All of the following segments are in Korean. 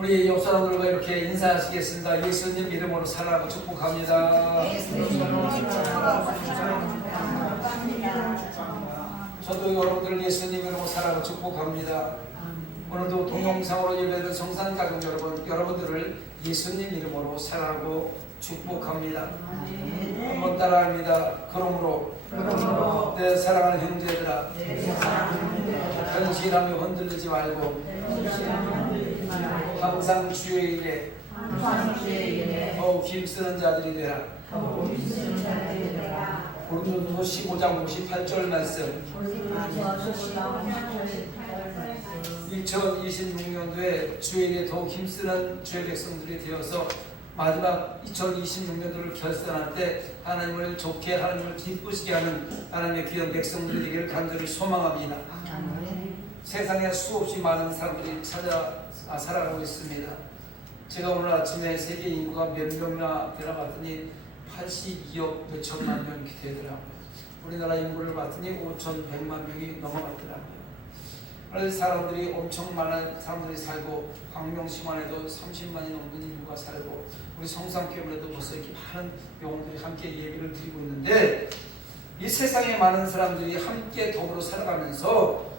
우리 옆 사람들과 이렇게 인사하시겠습니다. 예수님 이름으로 사랑하고 축복합니다. 저도 여러분들 예수님 이름으로 사랑하고 축복합니다. 오늘도 동영상으로 예배드리는 성산 가족 여러분들을 예수님 이름으로 사랑하고 축복합니다. 한번 따라합니다. 그러므로 내 사랑하는 형제들아, 현실하며 흔들리지 말고 항상 주의 일에 더욱 힘쓰는 자들이 되라. 고린도서 15장 58절 말씀. 2026년도에 주의 일에 더욱 힘쓰는 주의 백성들이 되어서 마지막 2026년도를 결산할 때 하나님을 좋게, 하나님을 기쁘시게 하는 하나님의 귀한 백성들이 되기를 간절히 소망합니다. 세상에 수없이 많은 사람들이 살아가고 있습니다. 제가 오늘 아침에 세계 인구가 몇 명이나 되나 봤더니 82억 몇천만 명이 되더라고요. 우리나라 인구를 봤더니 5,100만 명이 넘어갔더라고요. 그래서 사람들이 엄청 많은 사람들이 살고, 광명시만 해도 30만이 넘는 인구가 살고, 우리 성산교회에도 벌써 이렇게 많은 영혼들이 함께 예배를 드리고 있는데, 이 세상에 많은 사람들이 함께 더불어 살아가면서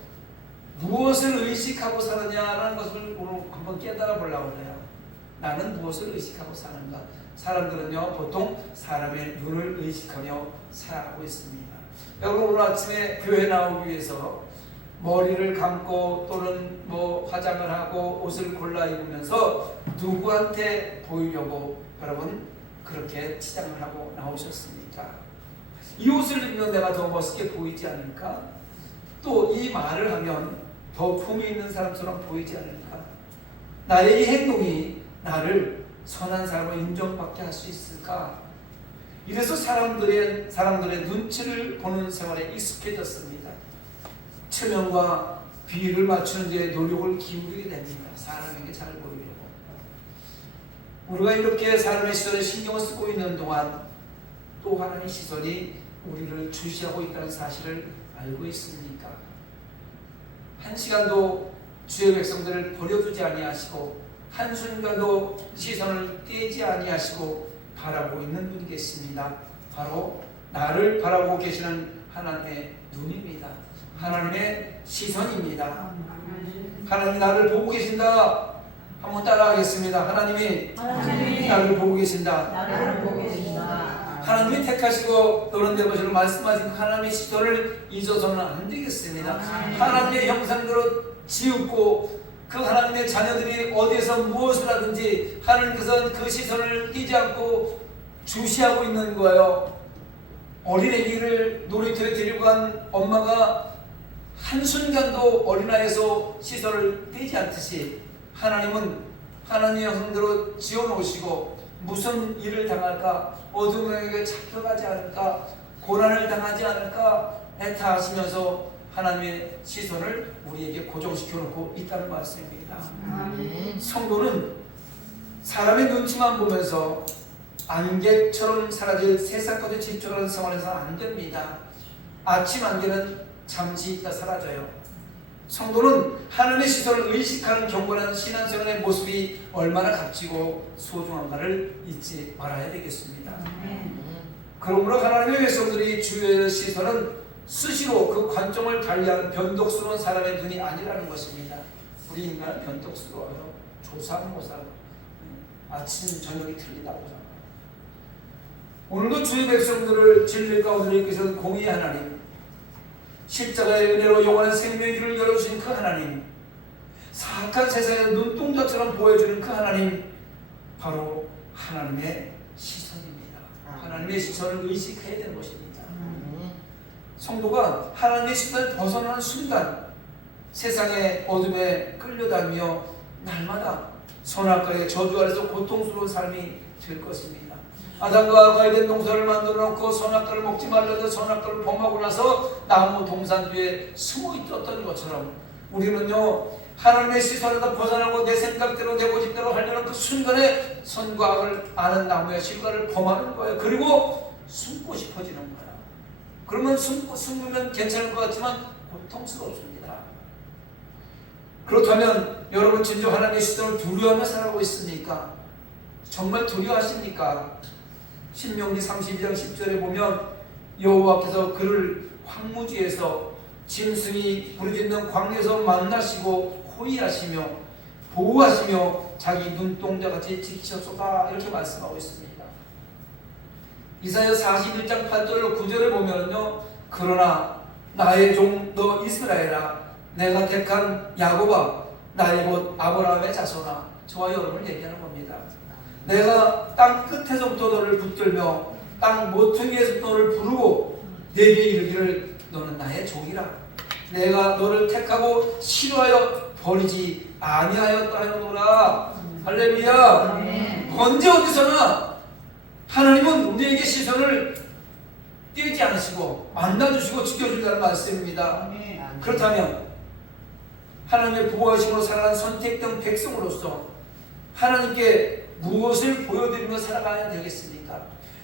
무엇을 의식하고 사느냐라는 것을 오늘 한번 깨달아 보려고 해요. 나는 무엇을 의식하고 사는가? 사람들은요, 보통 사람의 눈을 의식하며 살아가고 있습니다. 여러분, 오늘 아침에 교회 나오기 위해서 머리를 감고 또는 화장을 하고 옷을 골라 입으면서 누구한테 보이려고 여러분 그렇게 치장을 하고 나오셨습니까? 이 옷을 입으면 내가 더 멋있게 보이지 않을까? 또 이 말을 하면 더 품위 있는 사람처럼 보이지 않을까? 나의 이 행동이 나를 선한 사람으로 인정받게 할 수 있을까? 이래서 사람들의 눈치를 보는 생활에 익숙해졌습니다. 체면과 비율을 맞추는 데 노력을 기울이게 됩니다. 사람에게 잘 보이려고. 우리가 이렇게 사람의 시선에 신경을 쓰고 있는 동안 또 하나님의 시선이 우리를 주시하고 있다는 사실을 알고 있습니까? 한 시간도 주의 백성들을 버려두지 아니하시고 한순간도 시선을 떼지 아니하시고 바라보고 있는 분이 계십니다. 바로 나를 바라보고 계시는 하나님의 눈입니다. 하나님의 시선입니다. 하나님이 나를 보고 계신다. 한번 따라하겠습니다. 하나님이 나를 보고 계신다. 하나님이 택하시고 너는 내 것으로 말씀하신 하나님의 시선을 잊어서는 안 되겠습니다. 하나님의 형상대로 지었고 그 하나님의 자녀들이 어디에서 무엇을 하든지 하나님께서는 그 시선을 띄지 않고 주시하고 있는 거예요. 어린애기를 놀이터에 데리고 간 엄마가 한순간도 어린아이에서 시선을 떼지 않듯이 하나님은 하나님의 형상대로 지어놓으시고 무슨 일을 당할까, 어둠에게 잡혀가지 않을까, 고난을 당하지 않을까 애타하시면서 하나님의 시선을 우리에게 고정시켜 놓고 있다는 말씀입니다. 성도는 사람의 눈치만 보면서 안개처럼 사라질 세상 것에 집중하는 생활에서 안 됩니다. 아침 안개는 잠시 있다 사라져요. 성도는 하나님의 시선을 의식하는 경건한 신앙생활의 모습이 얼마나 값지고 소중한가를 잊지 말아야 되겠습니다. 그러므로 하나님의 백성들이 주의 시선은 수시로 그 관점을 달리하는 변덕스러운 사람의 눈이 아니라는 것입니다. 우리 인간은 변덕스러워요. 조삼모사 아침 저녁이 틀리다고 하잖아요. 오늘도 주의 백성들을 진리 가운데 이끄시는 공의 하나님, 십자가의 은혜로 영원한 생명의 길을 열어주신 그 하나님, 사악한 세상의 눈동자처럼 보여주는 그 하나님, 바로 하나님의 시선입니다. 하나님의 시선을 의식해야 되는 것입니다. 성도가 하나님의 시선을 벗어나는 순간 세상의 어둠에 끌려다니며 날마다 선악과의 저주 아래서 고통스러운 삶이 될 것입니다. 아담과 하와가 에덴 동산을 만들어 놓고 선악과를 먹지 말라고 선악과를 범하고 나서 나무 동산 뒤에 숨어 있었던 것처럼 우리는요, 하나님의 시선에서 벗어나고 내 생각대로 내 고집대로 하려는 그 순간에 선과 악을 아는 나무의 실과를 범하는 거예요. 그리고 숨고 싶어지는 거예요. 그러면 숨으면 괜찮을 것 같지만 고통스럽습니다. 그렇다면 여러분 진정 하나님의 시선을 두려워하며 살아가고 있습니까? 정말 두려워하십니까? 신명기 32장 10절에 보면 여호와께서 그를 황무지에서 짐승이 부르짖는 광야에서 만나시고 호위하시며 보호하시며 자기 눈동자같이 지키셨소다 이렇게 말씀하고 있습니다. 이사야 41장 8절 9절을 보면요, 그러나 나의 종 너 이스라엘아 내가 택한 야곱아 나의 곧 아브라함의 자손아, 저와 여러분을 얘기하는 겁니다. 내가 땅 끝에서부터 너를 붙들며 땅 모퉁이에서 너를 부르고 내게 이르기를 너는 나의 종이라. 내가 너를 택하고 싫어하여 버리지 아니하였다 하노라. 할렐루야. 네. 언제 어디서나 하나님은 우리에게 시선을 띄지 않으시고 만나주시고 지켜준다는 말씀입니다. 네. 그렇다면 하나님의 보호하심으로 살아가는 선택된 백성으로서 하나님께 무엇을 보여드리며 살아가야 되겠습니까?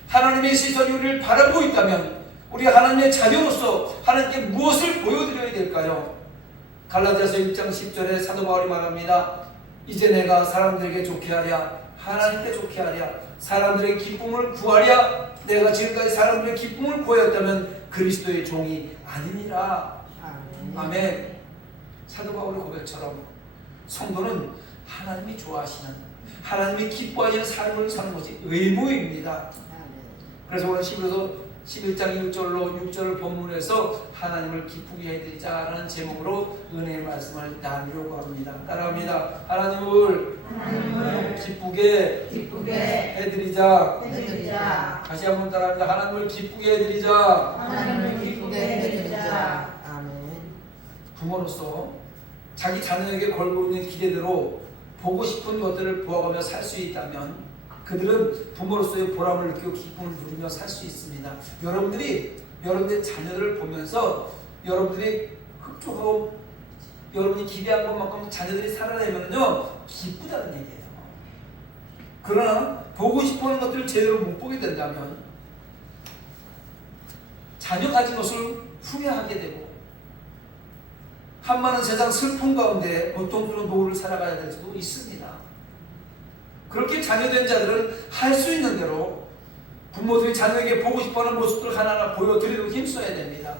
하나님의 시선이 우리를 바라보고 있다면 우리 하나님의 자녀로서 하나님께 무엇을 보여드려야 될까요? 갈라디아서 1장 10절에 사도 바울이 말합니다. 이제 내가 사람들에게 좋게 하랴 하나님께 좋게 하랴 사람들의 기쁨을 구하랴. 내가 지금까지 사람들의 기쁨을 구하였다면 그리스도의 종이 아니니라. 아멘. 사도 바울의 고백처럼 성도는 하나님이 좋아하시는, 하나님이 기뻐하시는 삶을 사는 것이 의무입니다. 그래서 오늘 11장 6절을 본문에서 하나님을 기쁘게 해드리자라는 제목으로 은혜의 말씀을 나누려고 합니다. 따라합니다. 하나님을 기쁘게 해드리자. 다시 한번 따라합니다. 하나님을 기쁘게 해드리자. 부모로서 자기 자녀에게 걸고 있는 기대대로 보고 싶은 것들을 보아가며 살 수 있다면 그들은 부모로서의 보람을 느끼고 기쁨을 누리며 살 수 있습니다. 여러분들의 자녀들을 보면서 여러분들이 흡족하고 여러분이 기대한 것만큼 자녀들이 살아내면요 기쁘다는 얘기예요. 그러나 보고 싶어하는 것들을 제대로 못 보게 된다면 자녀 가진 것을 후회하게 되고 한많은 세상 슬픔 가운데 고통스러운 노후를 살아가야 될 수도 있습니다. 그렇게 자녀된 자들은 할 수 있는 대로 부모들이 자녀에게 보고 싶어하는 모습들을 하나하나 보여드리도록 힘써야 됩니다.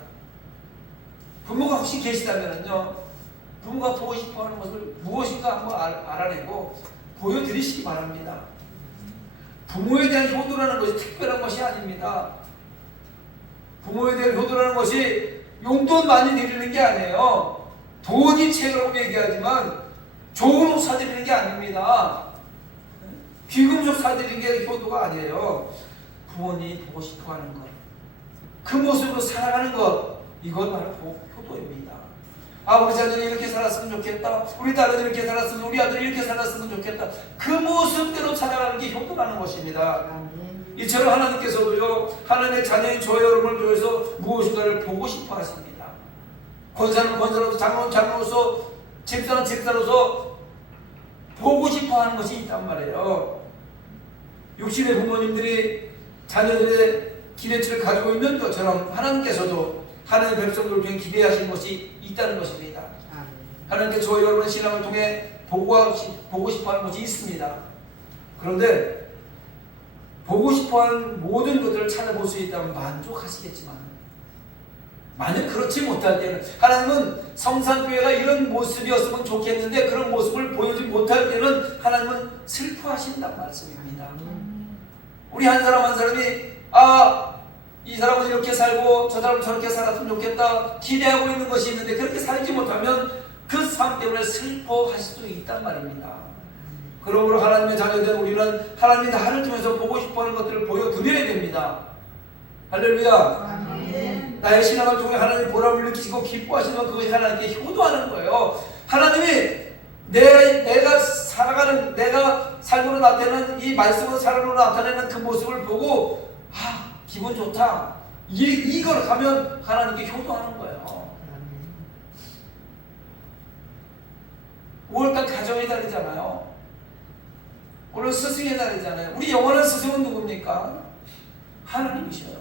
부모가 혹시 계시다면요, 부모가 보고 싶어하는 것을 무엇인가 한번 알아내고 보여드리시기 바랍니다. 부모에 대한 효도라는 것이 특별한 것이 아닙니다. 부모에 대한 효도라는 것이 용돈 많이 드리는 게 아니에요. 돈이 최고라고 얘기하지만 좋은 옷 사드리는 게 아닙니다. 귀금속 사드리는 게 효도가 아니에요. 부모님이 보고 싶어하는 것, 그 모습으로 살아가는 것, 이건 바로 효도입니다. 아, 우리 자녀이 이렇게 살았으면 좋겠다, 우리 딸은 이렇게 살았으면, 우리 아들이 이렇게 살았으면 좋겠다, 그 모습대로 살아가는 게 효도라는 것입니다. 이처럼 하나님께서도요, 하나님의 자녀인 저 여러분을 통해서 무엇인가를 보고 싶어 하십니다. 권사는 권사로서, 장로는 장로로서, 집사는 집사로서 보고 싶어 하는 것이 있단 말이에요. 육신의 부모님들이 자녀들의 기대치를 가지고 있는 것처럼 하나님께서도 하나님의 백성들을 통해 기대하시는 것이 있다는 것입니다. 하나님께서 저희 여러분의 신앙을 통해 보고 싶어 하는 것이 있습니다. 그런데 보고 싶어 하는 모든 것들을 찾아볼 수 있다면 만족하시겠지만 만약 그렇지 못할 때는, 하나님은 성산교회가 이런 모습이었으면 좋겠는데 그런 모습을 보여주지 못할 때는 하나님은 슬퍼하신다는 말씀입니다. 우리 한 사람 한 사람이 이 사람은 이렇게 살고 저 사람은 저렇게 살았으면 좋겠다 기대하고 있는 것이 있는데 그렇게 살지 못하면 그 삶 때문에 슬퍼할 수도 있단 말입니다. 그러므로 하나님의 자녀된 우리는 하나님이 나를 통해서 보고 싶어하는 것들을 보여드려야 됩니다. 할렐루야. 나의 신앙을 통해 하나님 보람을 느끼시고 기뻐하시면 그것이 하나님께 효도하는 거예요. 하나님이 내가 살아가는, 내가 삶으로 나타내는, 이 말씀으로 삶으로 나타내는 그 모습을 보고 기분 좋다, 이걸 가면 하나님께 효도하는 거예요. 5월달 가정의 달이잖아요. 오늘 스승의 달이잖아요. 우리 영원한 스승은 누굽니까? 하나님이셔요.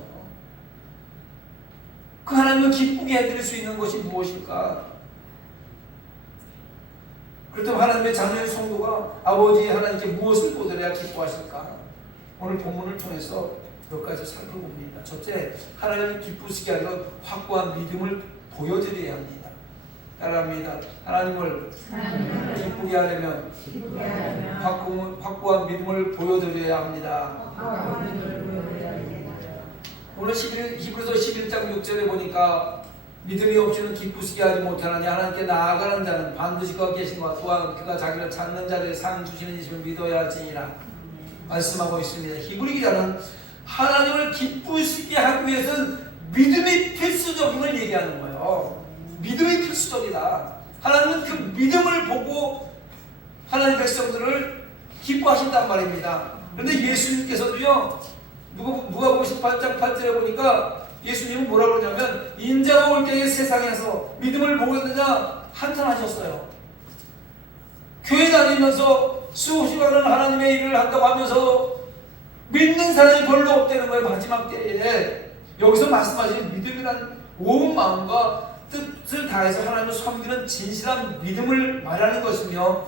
그 하나님을 기쁘게 해드릴 수 있는 것이 무엇일까? 그렇다면 하나님의 자녀의 성도가 아버지 하나님께 무엇을 보더라야 기뻐하실까? 오늘 본문을 통해서 몇 가지 살펴봅니다. 첫째, 하나님을 기쁘시게 하려면 확고한 믿음을 보여드려야 합니다. 따라합니다. 하나님을 기쁘게 하려면 확고한 믿음을 보여드려야 합니다. 오늘 히브리서 11장 6절에 보니까 믿음이 없이는 기쁘시게 하지 못하나니 하나님께 나아가는 자는 반드시 거기 계신 것 또한 그가 자기를 찾는 자들의 상 주시는 이심을 믿어야 할지니라 말씀하고 있습니다. 히브리 기자는 하나님을 기쁘시게 하기 위해서는 믿음이 필수적임을 얘기하는 거예요. 믿음이 필수적이다. 하나님은 그 믿음을 보고 하나님의 백성들을 기뻐하신단 말입니다. 그런데 예수님께서도요, 누가복음 18장 8절에 보니까 예수님은 뭐라고 그러냐면 인자가 올 때에 세상에서 믿음을 보고 있느냐 한탄하셨어요. 교회 다니면서 수시간은 하나님의 일을 한다고 하면서 믿는 사람이 별로 없다는 거예요. 마지막 때에 여기서 말씀하신 믿음이란 온 마음과 뜻을 다해서 하나님을 섬기는 진실한 믿음을 말하는 것이며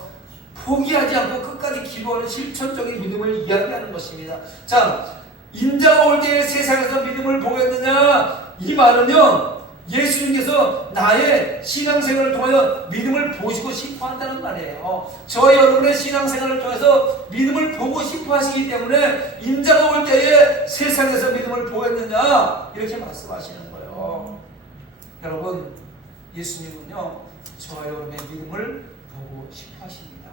포기하지 않고 끝까지 기도하는 실천적인 믿음을 이야기하는 것입니다. 자, 인자가 올 때에 세상에서 믿음을 보겠느냐 이 말은요 예수님께서 나의 신앙생활을 통하여 믿음을 보시고 싶어 한다는 말이에요. 저와 여러분의 신앙생활을 통해서 믿음을 보고 싶어 하시기 때문에 인자가 올 때에 세상에서 믿음을 보겠느냐 이렇게 말씀하시는 거예요. 여러분, 예수님은요 저와 여러분의 믿음을 보고 싶어 하십니다.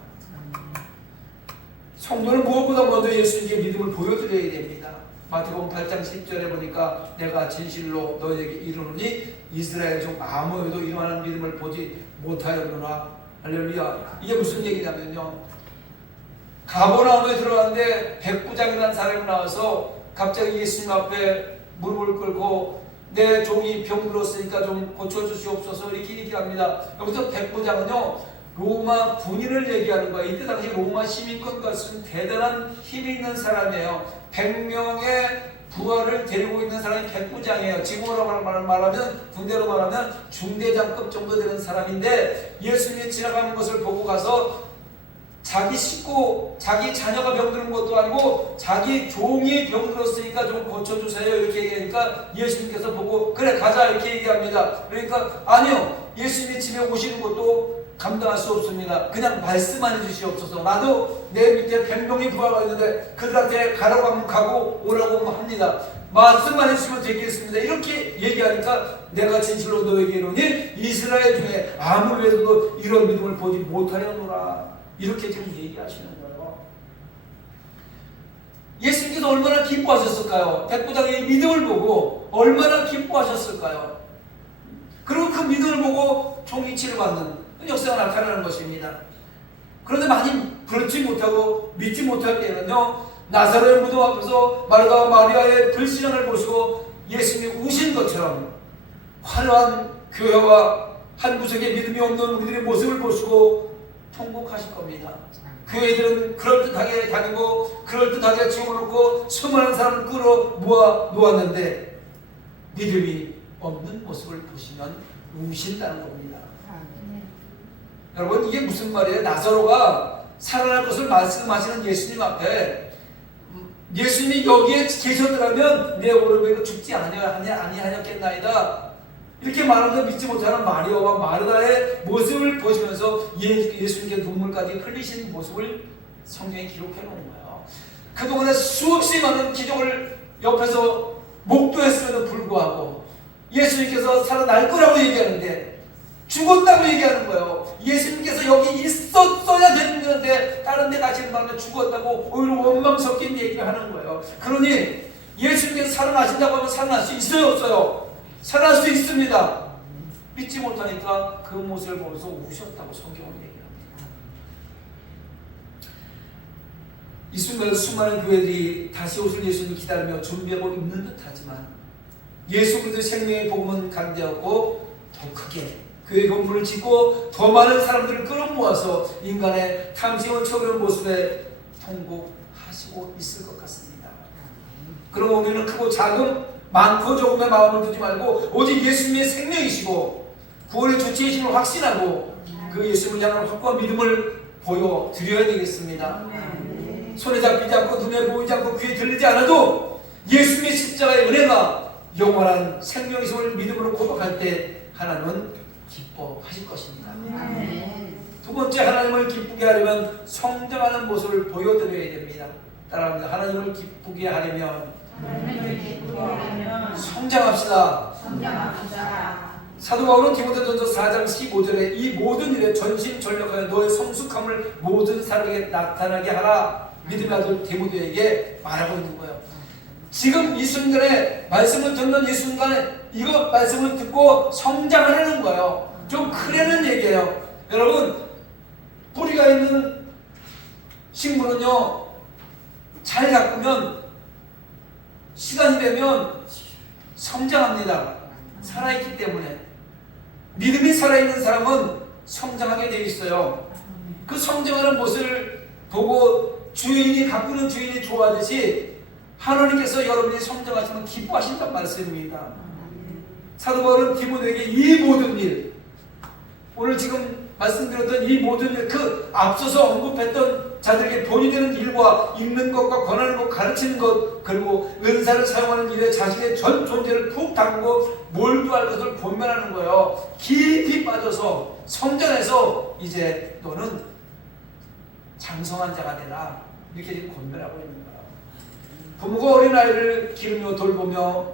성도는 무엇보다 먼저 예수님께 믿음을 보여드려야 됩니다. 마태복음 8장 10절에 보니까 내가 진실로 너희에게 이르노니 이스라엘 중 아무에도 이만한 믿음을 보지 못하였노라. 할렐루야. 이게 무슨 얘기냐면요, 가버나움에 들어갔는데 백부장이라는 사람이 나와서 갑자기 예수님 앞에 무릎을 꿇고 내 종이 병들었으니까 좀 고쳐주시옵소서 이렇게 얘기합니다. 여기서 백부장은요 로마 군인을 얘기하는 거예요. 이때 당시 로마 시민권 같은 대단한 힘이 있는 사람이에요. 100명의 부하를 데리고 있는 사람이 백부장이에요. 지금으로 말하면 군대로 말하면 중대장급 정도 되는 사람인데 예수님이 지나가는 것을 보고 가서 자기 식구, 자기 자녀가 병드는 것도 아니고 자기 종이 병들었으니까 좀 고쳐주세요 이렇게 얘기하니까 예수님께서 보고 그래 가자 이렇게 얘기합니다. 그러니까 아니요, 예수님이 집에 오시는 것도 감당할 수 없습니다. 그냥 말씀만 해주시옵소서. 나도 내 밑에 100명의 부하가 있는데 그들한테 가라고 하면 가고 오라고 하면 합니다. 말씀만 해주시면 되겠습니다. 이렇게 얘기하니까 내가 진실로 너에게 이르노니 이스라엘 중에 아무에도 이런 믿음을 보지 못하려노라. 이렇게 지금 얘기하시는 거예요. 예수님께서 얼마나 기뻐하셨을까요? 백부장의 믿음을 보고 얼마나 기뻐하셨을까요? 그리고 그 믿음을 보고 종이 치료받는 역사가 나타나는 것입니다. 그런데 많이 그렇지 못하고 믿지 못할 때는요 나사로의 무덤 앞에서 마르다와 마리아의 불신앙을 보시고 예수님이 우신 것처럼 화려한 교회와 한 구석에 믿음이 없는 우리들의 모습을 보시고 통곡하실 겁니다. 교회들은 그럴듯하게 다니고 그럴듯하게 집어넣고 수많은 사람을 끌어 모아 놓았는데 믿음이 없는 모습을 보시면 우신다는 겁니다. 여러분, 이게 무슨 말이에요? 나사로가 살아날 것을 말씀하시는 예수님 앞에 예수님이 여기에 계셨더라면 내 오른손에 죽지 아니하였겠나이다 이렇게 말하면서 믿지 못하는 마리아와 마르다의 모습을 보시면서 예수님께 눈물까지 흘리신 모습을 성경에 기록해 놓은 거예요. 그동안에 수없이 많은 기적을 옆에서 목도했음에도 불구하고 예수님께서 살아날 거라고 얘기하는데 죽었다고 얘기하는 거예요. 예수님께서 여기 있었어야 되는데 다른 데 가시는 바람에 죽었다고 오히려 원망 섞인 얘기를 하는 거예요. 그러니 예수님께서 살아나신다고 하면 살아날 수 있어요, 없어요? 살아날 수 있습니다. 믿지 못하니까 그 모습을 보면서 우셨다고 성경은 얘기합니다. 이 순간 수많은 교회들이 다시 오실 예수님을 기다리며 준비하고 있는 듯하지만 예수 그리스도의 생명의 복음은 간대하고 더 크게 교회 건물을 짓고 더 많은 사람들을 끌어모아서 인간의 탐심을 쳐버리는 모습에 통곡하시고 있을 것 같습니다. 그런 오면은 크고 작은 많고 적음의 마음을 두지 말고 오직 예수님의 생명이시고 구원의 주체이심을 확신하고 그 예수님을 향한 확고한 믿음을 보여드려야 되겠습니다. 손에 잡히지 않고 눈에 보이지 않고 귀에 들리지 않아도 예수님의 십자가의 은혜가 영원한 생명이심을 믿음으로 고백할 때 하나님은 기뻐하실 것입니다. 두 번째, 하나님을 기쁘게 하려면 성장하는 모습을 보여드려야 됩니다. 따라합니다. 하나님을 기쁘게 하려면 성장합시다. 사도 바울은 디모데전서 4장 15절에 이 모든 일에 전심전력하여 너의 성숙함을 모든 사람에게 나타나게 하라, 믿음의 아들 디모데에게 말하고 있는 거예요. 지금 이 순간에 말씀을 듣는 이 순간에 이거 말씀을 듣고 성장하려는 거예요. 좀 크려는 얘기예요. 여러분, 뿌리가 있는 식물은요, 잘 가꾸면 시간이 되면 성장합니다. 살아있기 때문에. 믿음이 살아있는 사람은 성장하게 되어 있어요. 그 성장하는 모습을 보고 주인이, 가꾸는 주인이 좋아하듯이 하나님께서 여러분이 성장하시면 기뻐하신다는 말씀입니다. 사도 바울은 디모데에게 이 모든 일, 오늘 지금 말씀드렸던 이 모든 일, 그 앞서서 언급했던 자들에게 본이 되는 일과 읽는 것과 권하는 것, 가르치는 것, 그리고 은사를 사용하는 일에 자신의 전 존재를 푹 담고 몰두할 것을 권면하는 거예요. 깊이 빠져서 성장해서 이제 너는 장성한 자가 되라, 이렇게 지금 권면하고 있는 거예요. 부모가 어린아이를 기르며 돌보며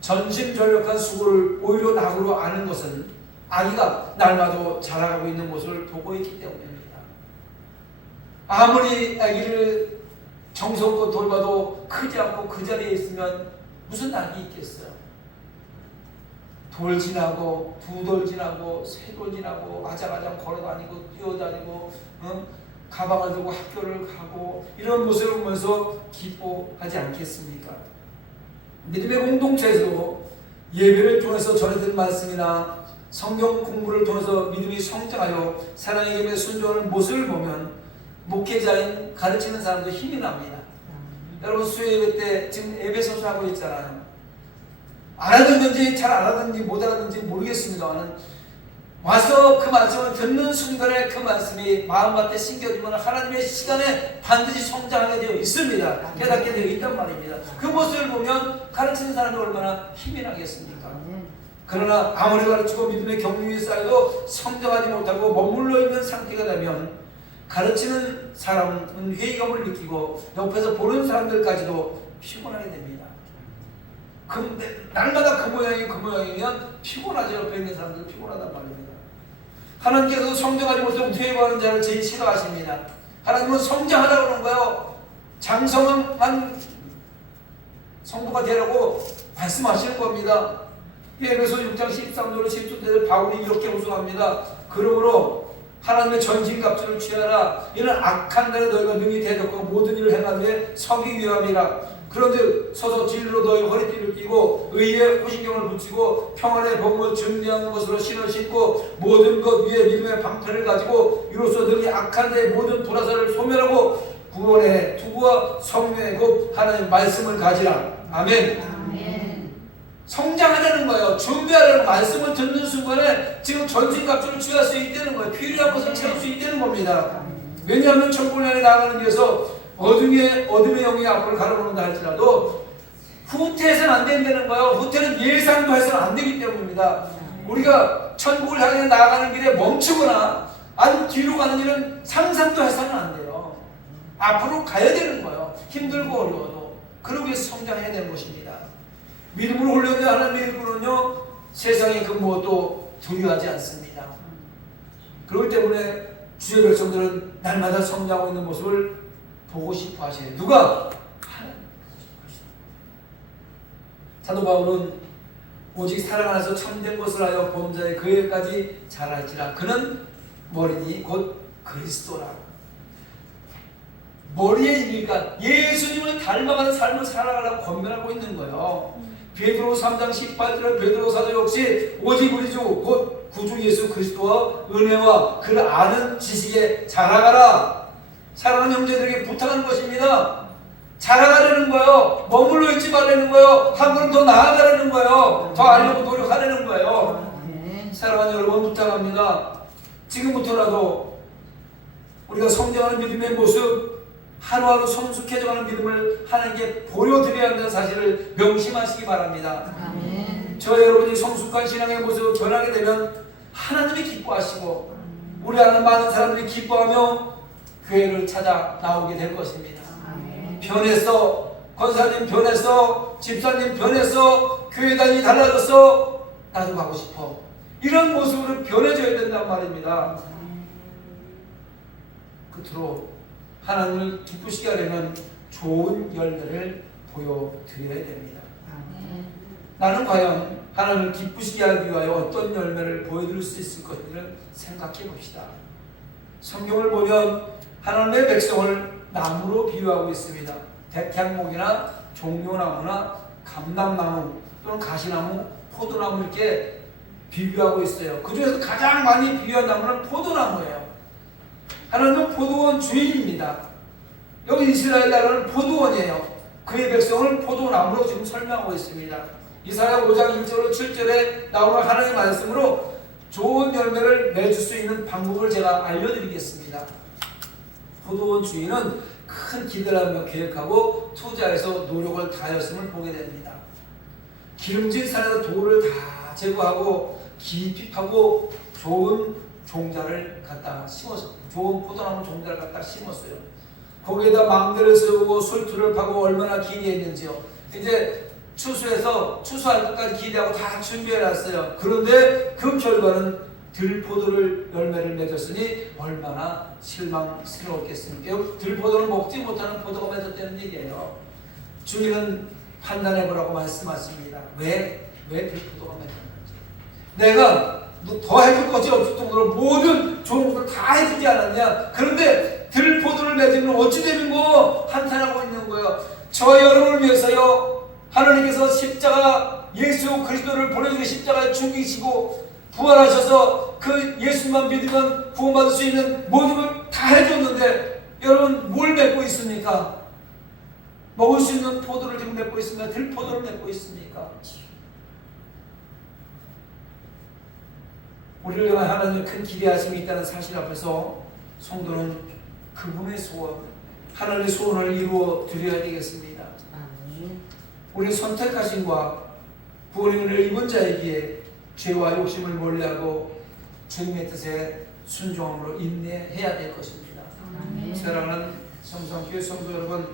전심전력한 수고를 오히려 낙으로 아는 것은 아기가 날마다 자라가고 있는 모습을 보고 있기 때문입니다. 아무리 아기를 정성껏 돌봐도 크지 않고 그 자리에 있으면 무슨 낙이 있겠어요? 돌 지나고 두 돌 지나고 세 돌 지나고 아장아장 걸어다니고 뛰어다니고 가방을 들고 학교를 가고 이런 모습을 보면서 기뻐하지 않겠습니까? 믿음의 공동체에서 예배를 통해서 전해드린 말씀이나 성경 공부를 통해서 믿음이 성장하여 사랑의 예배에 순종하는 모습을 보면 목회자인 가르치는 사람도 힘이 납니다. 여러분, 수요 예배 때 지금 예배 서술하고 있잖아요. 알아듣는지 잘 알아듣는지 못 알아듣는지 모르겠습니다만 와서 그 말씀을 듣는 순간에 그 말씀이 마음밭에 심겨지면 하나님의 시간에 반드시 성장하게 되어 있습니다. 깨닫게 되어 있단 말입니다. 그 모습을 보면 가르치는 사람이 얼마나 힘이 나겠습니까? 그러나 아무리 가르치고 믿음의 경륜이 쌓여도 성장하지 못하고 머물러 있는 상태가 되면 가르치는 사람은 회의감을 느끼고 옆에서 보는 사람들까지도 피곤하게 됩니다. 근데 날마다 그 모양이면 피곤하죠. 옆에 있는 사람들 피곤하단 말입니다. 하나님께서 성장하지 못하고 퇴보하는 자를 제일 싫어하십니다. 하나님은 성장하라고 그러는 거예요. 장성한 성도가 되라고 말씀하시는 겁니다. 에베소 6장 13절로 17절에 바울이 이렇게 호소합니다. 그러므로 하나님의 전신갑주를 취하라. 이는 악한 날에 너희가 능히 대적하고 모든 일을 행하되 서기 위함이라. 그런즉 서서 진리로 너희 허리띠를 띠고 의의 호신경을 붙이고 평안의 복음을 증명하는 것으로 신을 신고 모든 것 위에 믿음의 방패를 가지고 이로써 능히 악한 자의 모든 불화살을 소멸하고 구원의 투구와 성령의 곧 하나님의 말씀을 가지라. 아멘. 성장하려는 거예요. 준비하려는 말씀을 듣는 순간에 지금 전신갑주를 취할 수 있다는 거예요. 필요한 것을 채울 수 있다는 겁니다. 왜냐하면 천국을 향해 나가는 길에서 어둠의 영이 앞을 가로보는다 할지라도 후퇴해서는 안 된다는 거예요. 후퇴는 예상도 해서는 안 되기 때문입니다. 우리가 천국을 향해 나가는 길에 멈추거나 아니면 뒤로 가는 일은 상상도 해서는 안 돼요. 앞으로 가야 되는 거예요. 힘들고 어려워도. 그러기 위해서 성장해야 되는 것입니다. 믿음으로 훈련된 하나님의 일꾼은요, 세상의 그 무엇도 두려워하지 않습니다. 그렇기 때문에 주의 백성들은 날마다 성장하고 있는 모습을 보고 싶어 하시네요. 누가? 하나님. 사도 바울은 오직 사랑 안에서 참된 것을 하여 범자의 그 일까지 잘할지라. 그는 머리니 곧 그리스도라. 머리의 일이니까 예수님을 닮아가는 삶을 살아가라고 권면하고 있는 거예요. 베드로 3장 18절에 베드로 사도 역시 오직 우리 주 곧 구주 예수 그리스도와 은혜와 그를 아는 지식에 자라가라. 사랑하는 형제들에게 부탁하는 것입니다. 자라가려는 거예요. 머물러 있지 말라는 거예요. 한 걸음 더 나아가려는 거예요. 더 알려고 노력하려는 거예요. 사랑하는 여러분, 부탁합니다. 지금부터라도 우리가 성장하는 믿음의 모습, 하루하루 성숙해져가는 믿음을 하나님께 보여드려야 한다는 사실을 명심하시기 바랍니다. 아멘. 저 여러분이 성숙한 신앙의 모습을 변하게 되면 하나님이 기뻐하시고 우리 안에 많은 사람들이 기뻐하며 교회를 찾아 나오게 될 것입니다. 아멘. 변했어, 권사님 변했어, 집사님 변했어, 교회단이 달라졌어, 나도 가고 싶어. 이런 모습으로 변해져야 된단 말입니다. 끝으로 하나님을 기쁘시게 하려면 좋은 열매를 보여드려야 됩니다. 아멘. 나는 과연 하나님을 기쁘시게 하기 위하여 어떤 열매를 보여드릴 수 있을 것인지를 생각해 봅시다. 성경을 보면 하나님의 백성을 나무로 비유하고 있습니다. 백향목이나 종려나무나 감람나무 또는 가시나무, 포도나무 이렇게 비유하고 있어요. 그 중에서 가장 많이 비유한 나무는 포도나무예요. 하나님은 포도원 주인입니다. 여기 이스라엘 나라는 포도원이에요. 그의 백성을 포도나무로 지금 설명하고 있습니다. 이사야 5장 1절로 7절에 나오는 하나님의 말씀으로 좋은 열매를 맺을 수 있는 방법을 제가 알려드리겠습니다. 포도원 주인은 큰 기대를 하며 계획하고 투자해서 노력을 다하였음을 보게 됩니다. 기름진 산에서 돌을 다 제거하고 깊이 파고 좋은 종자를 갖다 심었어요. 좋은 포도나무 종자를 갖다 심었어요. 거기에다 망대를 세우고 술투를 파고 얼마나 기대했는지요. 이제 추수할 것까지 기대하고 다 준비해놨어요. 그런데 그 결과는 들포도를 열매를 맺었으니 얼마나 실망스러웠겠습니까? 들포도를 먹지 못하는 포도가 맺었다는 얘기예요. 주인은 판단해보라고 말씀하십니다. 왜 들포도가 맺었는지. 내가 더 해줄 것이 없을 정도로 모든 좋은 것을 다 해주지 않았냐. 그런데 들포도를 맺으면 어찌 되는 거 한탄하고 있는 거예요. 저 여러분을 위해서요, 하나님께서 십자가 예수 그리스도를 보내주고 십자가에 죽이시고 부활하셔서 그 예수만 믿으면 구원받을 수 있는 모든 걸 다 해줬는데 여러분 뭘 맺고 있습니까? 먹을 수 있는 포도를 지금 맺고 있습니까? 들포도를 맺고 있습니까? 우리를 향한 하나님의 큰 기대하심이 있다는 사실 앞에서 성도는 그분의 소원, 하나님의 소원을 이루어 드려야 되겠습니다. 우리 선택하심과 구원의 은혜를 입은 자에게 죄와 욕심을 멀리하고 주님의 뜻에 순종함으로 인내해야 될 것입니다. 사랑하는 성성교회 성도 여러분,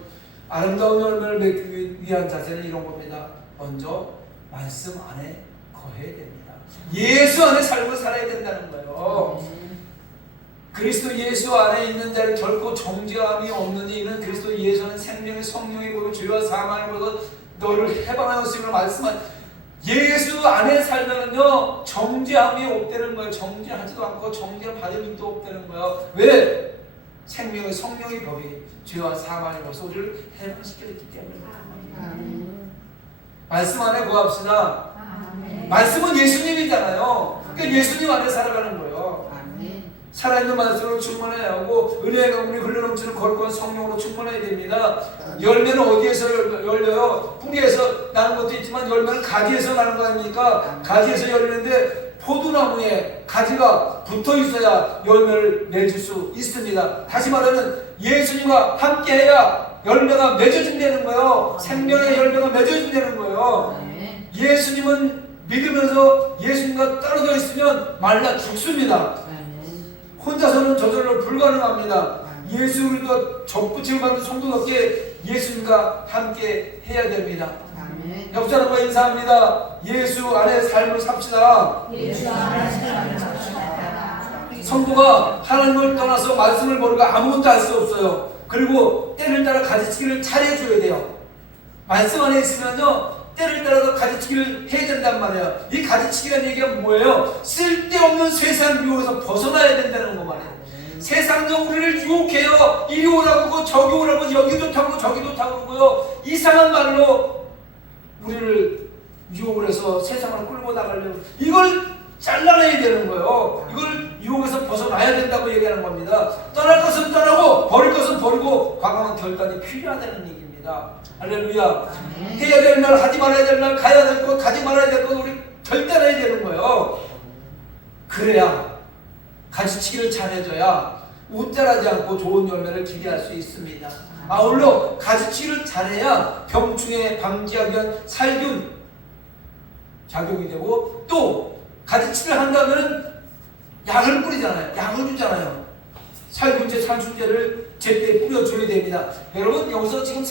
아름다운 열매를 맺기 위한 자세는 이런 겁니다. 먼저 말씀 안에 거해야 됩니다. 예수 안에 삶을 살아야 된다는 거예요. 그리스도 예수 안에 있는 자를 결코 정죄함이 없느니 이는 그리스도 예수 안에 생명의 성령이 보고 죄와 사망을 보고 너를 해방하였음을 말씀한 예수 안에 살면은요 정죄함이 없다는 거예요. 정죄하지도 않고 정죄를 받을 힘도 없다는 거예요. 왜? 생명의 성령의 법이 죄와 사망의 법에서 우리를 해방시켜줬기 때문에. 말씀 안에 거합시다. 말씀은 예수님이잖아요. 그러니까 예수님 안에 살아가는 거예요. 살아있는 말씀으로 충만해야 하고 은혜의 강물이 흘러넘치는 거룩한 성령으로 충만해야 됩니다. 열매는 어디에서 열려요? 뿌리에서 나는 것도 있지만 열매는 가지에서 나는 거 아닙니까? 가지에서 열리는데 포도나무에 가지가 붙어 있어야 열매를 맺을 수 있습니다. 다시 말하면 예수님과 함께해야 열매가 맺어진다는 거예요. 생명의 열매가 맺어진다는 거예요. 예수님은 믿으면서 예수님과 떨어져 있으면 말라 죽습니다. 혼자서는 저절로 불가능합니다. 예수 그리스도 접붙임을 받은 성도답게 예수님과 함께 해야 됩니다. 옆 사람과 인사합니다. 예수 안에 삶을 삽시다. 성도가 하나님을 떠나서 말씀을 모르고 아무것도 할 수 없어요. 그리고 때를 따라 가지치기를 잘해줘야 돼요. 말씀 안에 있으면요 때를 따라서 가지치기를 해야 된단 말이에요. 이 가지치기라는 얘기가 뭐예요? 쓸데없는 세상 유혹에서 벗어나야 된다는 거 말이에요. 세상도 우리를 유혹해요. 이리 오라고 저기 오라고 여기도 타고 저기도 타고 그러고요. 이상한 말로 우리를 유혹을 해서 세상을 끌고 나가려고 이걸 잘라내야 되는 거예요. 이걸 유혹에서 벗어나야 된다고 얘기하는 겁니다. 떠날 것은 떠나고 버릴 것은 버리고 과감한 결단이 필요하다는 얘기입니다. 할렐루야. 해야 될 날 하지 말아야 될 날 가야 될 것 가지 말아야 될 것 우리 결단해야 되는 거예요. 그래야 가지치기를 잘해줘야 웃자라지 않고 좋은 열매를 기대할 수 있습니다. 아울러 가지치기를 잘해야 병충해 방지하기 위한 살균 작용이 되고, 또 가지치기를 한다면 약을 뿌리잖아요. 약을 주잖아요. 살균제, 살충제를 제때 뿌려줘야 됩니다. 여러분, 여기서 지금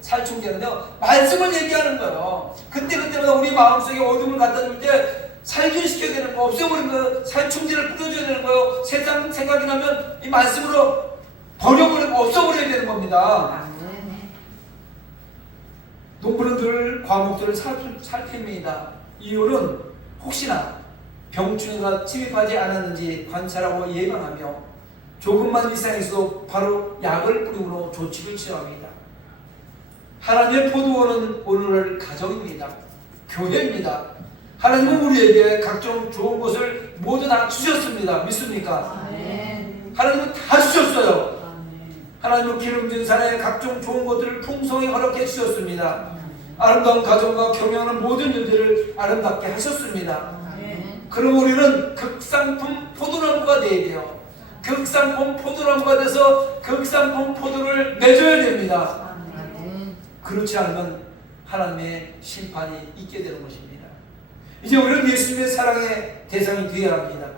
살충제는요, 말씀을 얘기하는 거예요. 그때마다 우리 마음속에 어둠을 갖다 줄 때 살균시켜야 되는 거, 없애버리는 거예요. 살충제를 뿌려줘야 되는 거예요. 세상 생각이 나면 이 말씀으로 버려버리고 없애버려야 되는 겁니다. 아멘. 농부는 늘 과목들을 살핍니다. 이유는 혹시나 병충해가 침입하지 않았는지 관찰하고 예방하며 조금만 이상해서 바로 약을 뿌림으로 조치를 취합니다. 하나님의 포도원은 오늘날 가정입니다. 교회입니다. 하나님은 우리에게 각종 좋은 것을 모두 다 주셨습니다. 믿습니까? 아멘. 하나님은 다 주셨어요. 아멘. 하나님은 기름진 산에 각종 좋은 것들을 풍성히 허락해 주셨습니다. 아름다운 가정과 경영하는 모든 일들을 아름답게 하셨습니다. 아멘. 그럼 우리는 극상품 포도나무가 되어야 돼요. 극상품 포도나무가 돼서 극상품 포도를 맺어야 됩니다. 아멘. 그렇지 않으면 하나님의 심판이 있게 되는 것입니다. 이제 우리는 예수님의 사랑의 대상이 되어야 합니다.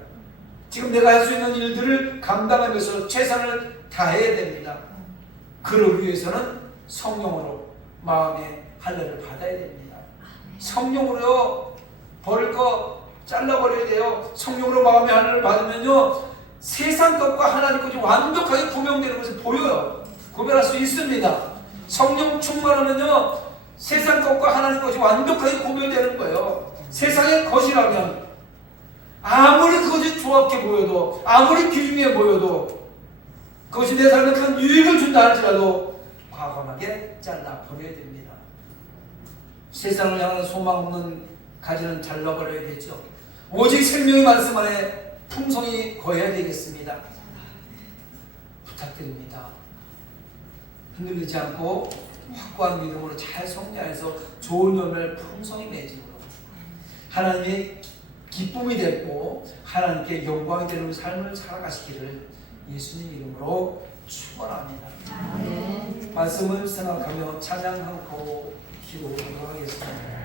지금 내가 할 수 있는 일들을 감당하면서 최선을 다해야 됩니다. 그러기 위해서는 성령으로 마음의 할례를 받아야 됩니다. 성령으로 버릴 거 잘라버려야 돼요. 성령으로 마음의 할례를 받으면요, 세상 것과 하나님 것이 완벽하게 구명되는 것을 보여요. 구별할 수 있습니다. 성령 충만하면요, 세상 것과 하나님 것이 완벽하게 구별되는 거예요. 세상의 것이라면 아무리 그것이 조악해 보여도, 아무리 귀중해 보여도, 그것이 내 삶에 큰 유익을 준다 할지라도 과감하게 잘라버려야 됩니다. 세상을 향한 소망 없는 가지는 잘라버려야 되죠. 오직 생명의 말씀 안에 풍성히 거해야 되겠습니다. 부탁드립니다. 흔들리지 않고 확고한 믿음으로 잘 성장해서 좋은 열매를 풍성히 맺음으로 하나님의 기쁨이 되고 하나님께 영광이 되는 삶을 살아가시기를 예수님 이름으로 축원합니다. 아멘. 말씀을 생각하며 찬양하고 기도하도록 하겠습니다.